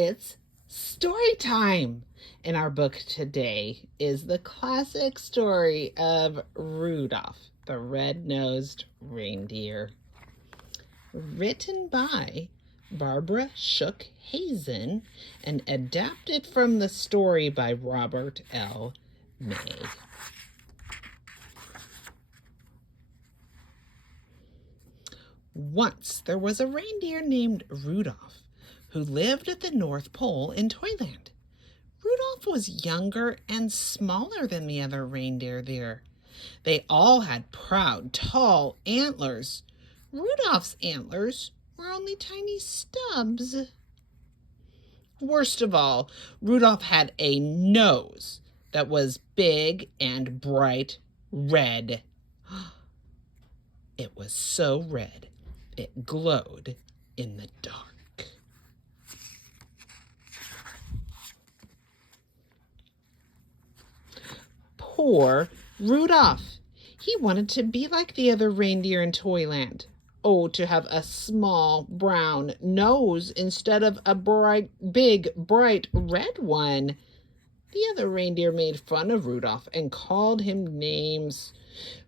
It's story time. And our book today is the classic story of Rudolph the Red-Nosed Reindeer. Written by Barbara Shook Hazen and adapted from the story by Robert L. May. Once there was a reindeer named Rudolph who lived at the North Pole in Toyland. Rudolph was younger and smaller than the other reindeer there. They all had proud, tall antlers. Rudolph's antlers were only tiny stubs. Worst of all, Rudolph had a nose that was big and bright red. It was so red, it glowed in the dark. Poor Rudolph. He wanted to be like the other reindeer in Toyland. Oh, to have a small brown nose instead of a big, bright red one. The other reindeer made fun of Rudolph and called him names.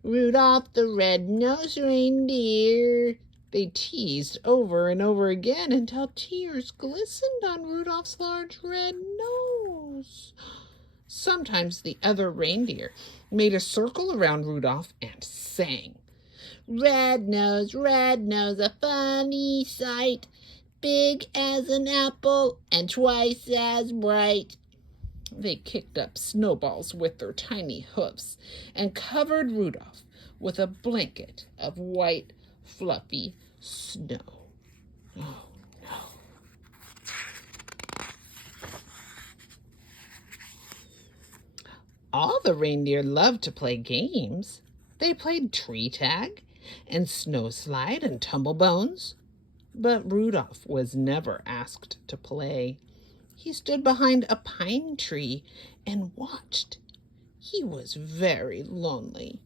Rudolph the Red-Nosed Reindeer. They teased over and over again until tears glistened on Rudolph's large red nose. Sometimes the other reindeer made a circle around Rudolph and sang. Red nose, a funny sight, big as an apple and twice as bright. They kicked up snowballs with their tiny hoofs and covered Rudolph with a blanket of white, fluffy snow. Oh, no. All the reindeer loved to play games. They played tree tag and snow slide and tumble bones. But Rudolph was never asked to play. He stood behind a pine tree and watched. He was very lonely.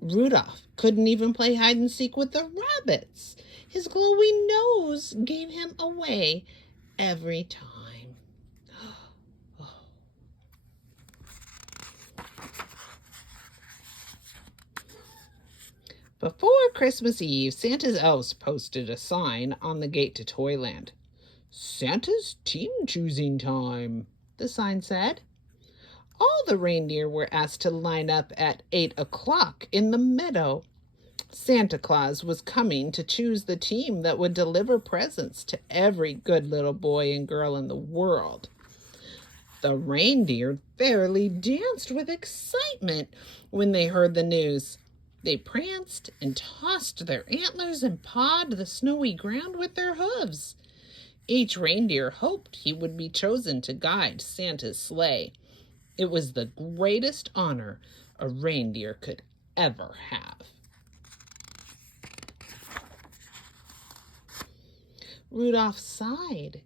Rudolph couldn't even play hide and seek with the rabbits. His glowing nose gave him away every time. Before Christmas Eve, Santa's elves posted a sign on the gate to Toyland. Santa's team choosing time, the sign said. All the reindeer were asked to line up at 8 o'clock in the meadow. Santa Claus was coming to choose the team that would deliver presents to every good little boy and girl in the world. The reindeer fairly danced with excitement when they heard the news. They pranced and tossed their antlers and pawed the snowy ground with their hooves. Each reindeer hoped he would be chosen to guide Santa's sleigh. It was the greatest honor a reindeer could ever have. Rudolph sighed.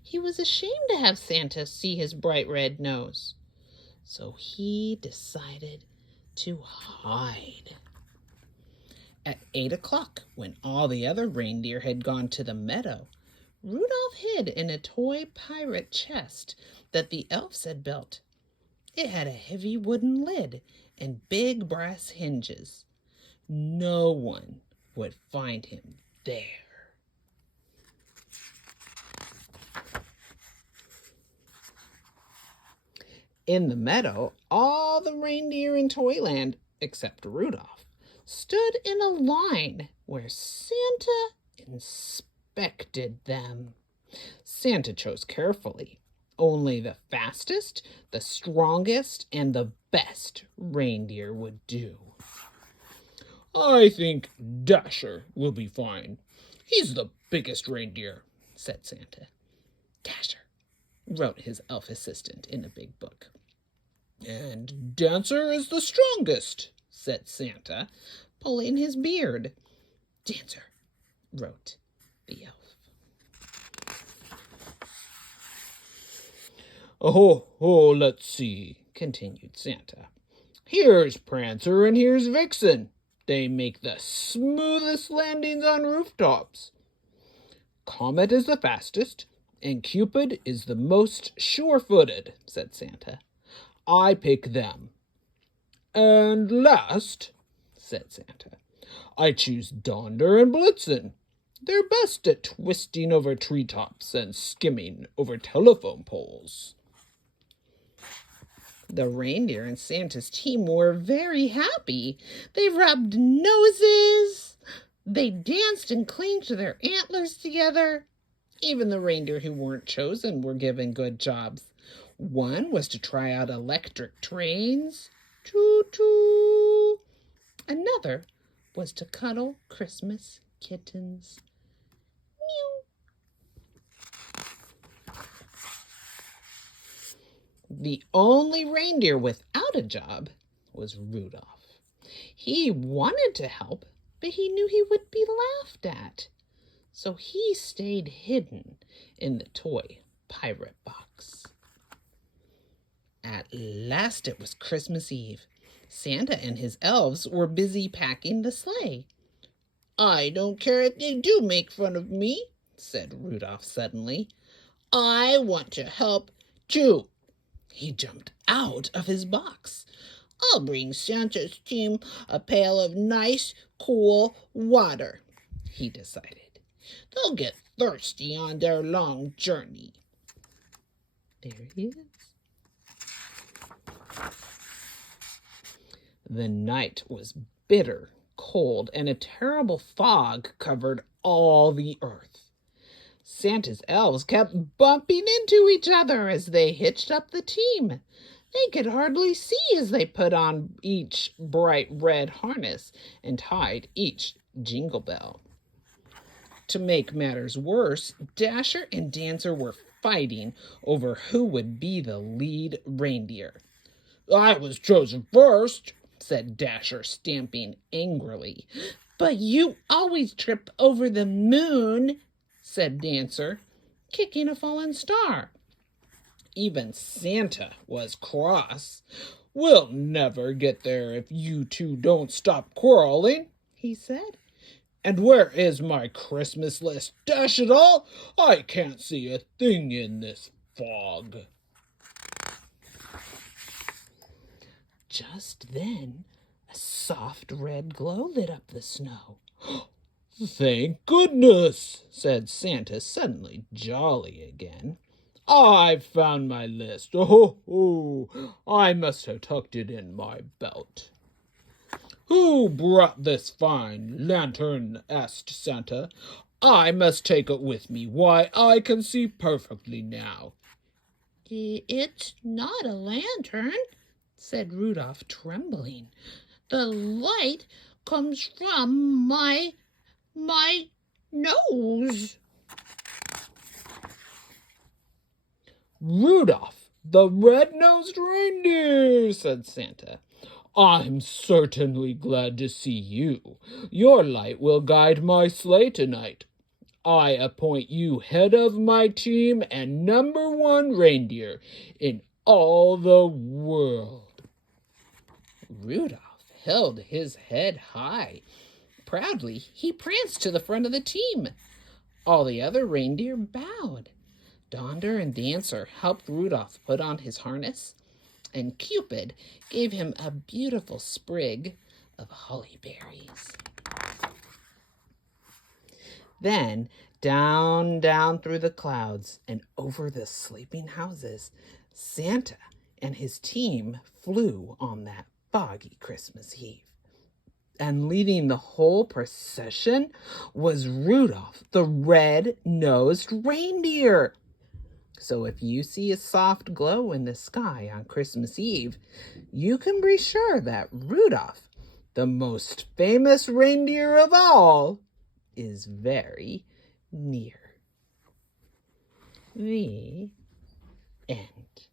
He was ashamed to have Santa see his bright red nose. So he decided to hide. At 8 o'clock, when all the other reindeer had gone to the meadow, Rudolph hid in a toy pirate chest that the elves had built. It had a heavy wooden lid and big brass hinges. No one would find him there. In the meadow, all the reindeer in Toyland, except Rudolph, stood in a line where Santa inspected them. Santa chose carefully. Only the fastest, the strongest, and the best reindeer would do. I think Dasher will be fine. He's the biggest reindeer, said Santa. Dasher, wrote his elf assistant in a big book. And Dancer is the strongest, said Santa, pulling his beard. Dancer, wrote the elf. Let's see, continued Santa. Here's Prancer and here's Vixen. They make the smoothest landings on rooftops. Comet is the fastest. and Cupid is the most sure-footed, said Santa. I pick them. And last, said Santa, I choose Donder and Blitzen. They're best at twisting over treetops and skimming over telephone poles. The reindeer and Santa's team were very happy. They rubbed noses. They danced and clinked their antlers together. Even the reindeer who weren't chosen were given good jobs. One was to try out electric trains. Choo-choo. Another was to cuddle Christmas kittens. Meow. The only reindeer without a job was Rudolph. He wanted to help, but he knew he would be laughed at. So he stayed hidden in the toy pirate box. At last it was Christmas Eve. Santa and his elves were busy packing the sleigh. I don't care if they do make fun of me, said Rudolph suddenly. I want to help too. He jumped out of his box. I'll bring Santa's team a pail of nice, cool water, he decided. They'll get thirsty on their long journey. There he is. The night was bitter, cold, and a terrible fog covered all the earth. Santa's elves kept bumping into each other as they hitched up the team. They could hardly see as they put on each bright red harness and tied each jingle bell. To make matters worse, Dasher and Dancer were fighting over who would be the lead reindeer. I was chosen first, said Dasher, stamping angrily. But you always trip over the moon, said Dancer, kicking a fallen star. Even Santa was cross. We'll never get there if you two don't stop quarreling, he said. And where is my Christmas list? Dash it all! I can't see a thing in this fog. Just then, a soft red glow lit up the snow. Thank goodness, said Santa, suddenly jolly again. I've found my list. I must have tucked it in my belt. Who brought this fine lantern? Asked Santa. I must take it with me. Why, I can see perfectly now. It's not a lantern, said Rudolph, trembling. The light comes from my nose. Rudolph the Red-Nosed Reindeer, said Santa. I'm certainly glad to see you. Your light will guide my sleigh tonight. I appoint you head of my team and #1 reindeer in all the world. Rudolph held his head high. Proudly, he pranced to the front of the team. All the other reindeer bowed. Donder and Dancer helped Rudolph put on his harness, and Cupid gave him a beautiful sprig of holly berries. Then, down through the clouds and over the sleeping houses, Santa and his team flew on that foggy Christmas Eve. And leading the whole procession was Rudolph the Red-Nosed Reindeer. So if you see a soft glow in the sky on Christmas Eve, you can be sure that Rudolph, the most famous reindeer of all, is very near. The end.